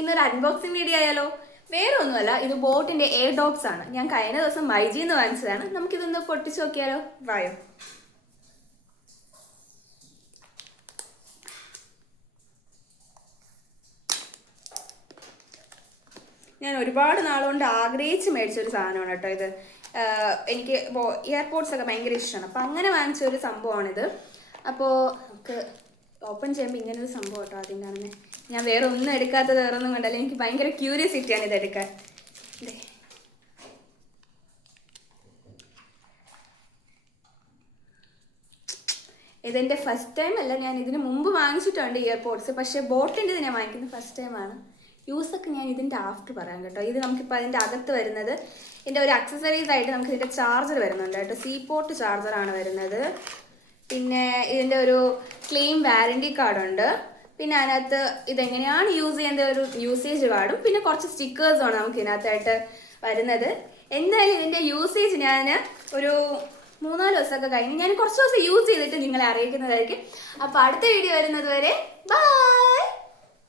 ഇന്നൊരു unboxing video ആയാലോ? വേറെ ഒന്നുമല്ല, ഇത് ബോട്ടിന്റെ എയർ ഡോഗ്സ് ആണ്. ഞാൻ കഴിഞ്ഞ ദിവസം മൈജിന്ന് വാങ്ങിച്ചതാണ്. നമുക്കിതൊന്ന് പൊട്ടിച്ചു നോക്കിയാലോ? വായോ. ഞാൻ ഒരുപാട് നാളുകൊണ്ട് ആഗ്രഹിച്ച് മേടിച്ചൊരു സാധനമാണ് കേട്ടോ ഇത്. എനിക്ക് എയർപോർട്സ് ഒക്കെ ഭയങ്കര ഇഷ്ടമാണ്. അപ്പം അങ്ങനെ വാങ്ങിച്ച ഒരു സംഭവമാണിത്. അപ്പോൾ നമുക്ക് ഓപ്പൺ ചെയ്യുമ്പോൾ ഇങ്ങനൊരു സംഭവം കേട്ടോ ആദ്യം കാണുന്നത്. ഞാൻ വേറെ ഒന്നും എടുക്കാത്തത് വേറെ ഒന്നും കണ്ടല്ലോ. എനിക്ക് ഭയങ്കര ക്യൂരിയോസിറ്റിയാണ് ഇതെടുക്കാൻ. ഇതെൻ്റെ ഫസ്റ്റ് ടൈം അല്ല, ഞാൻ ഇതിന് മുമ്പ് വാങ്ങിച്ചിട്ടുണ്ട് ഇയർപോഡ്സ്. പക്ഷേ ബോട്ടിൻ്റെ ഇത് ഞാൻ വാങ്ങിക്കുന്നത് ഫസ്റ്റ് ടൈമാണ്. യൂസൊക്കെ ഞാൻ ഇതിൻ്റെ ആഫ്റ്റർ പറയാം കേട്ടോ. ഇത് നമുക്കിപ്പോൾ അതിൻ്റെ അകത്ത് വരുന്നത് ഇതിൻ്റെ ഒരു അക്സസറീസ് ആയിട്ട് നമുക്ക് ഇതിൻ്റെ ചാർജർ വരുന്നുണ്ട് കേട്ടോ. സി പോർട്ട് ചാർജറാണ് വരുന്നത്. പിന്നെ ഇതിൻ്റെ ഒരു ക്ലെയിം വാറണ്ടി കാർഡുണ്ട്. പിന്നെ അതിനകത്ത് ഇതെങ്ങനെയാണ് യൂസ് ചെയ്യേണ്ട ഒരു യൂസേജ് കാർഡും പിന്നെ കുറച്ച് സ്റ്റിക്കേഴ്സുമാണ് നമുക്ക് ഇതിനകത്തായിട്ട് വരുന്നത്. എന്തായാലും ഇതിൻ്റെ യൂസേജ് ഞാൻ ഒരു 3-4 ദിവസമൊക്കെ കഴിഞ്ഞ് ഞാൻ കുറച്ച് ദിവസം യൂസ് ചെയ്തിട്ട് നിങ്ങളെ അറിയിക്കുന്നതായിരിക്കും. അപ്പോൾ അടുത്ത വീഡിയോ വരുന്നത് വരെ ബൈ.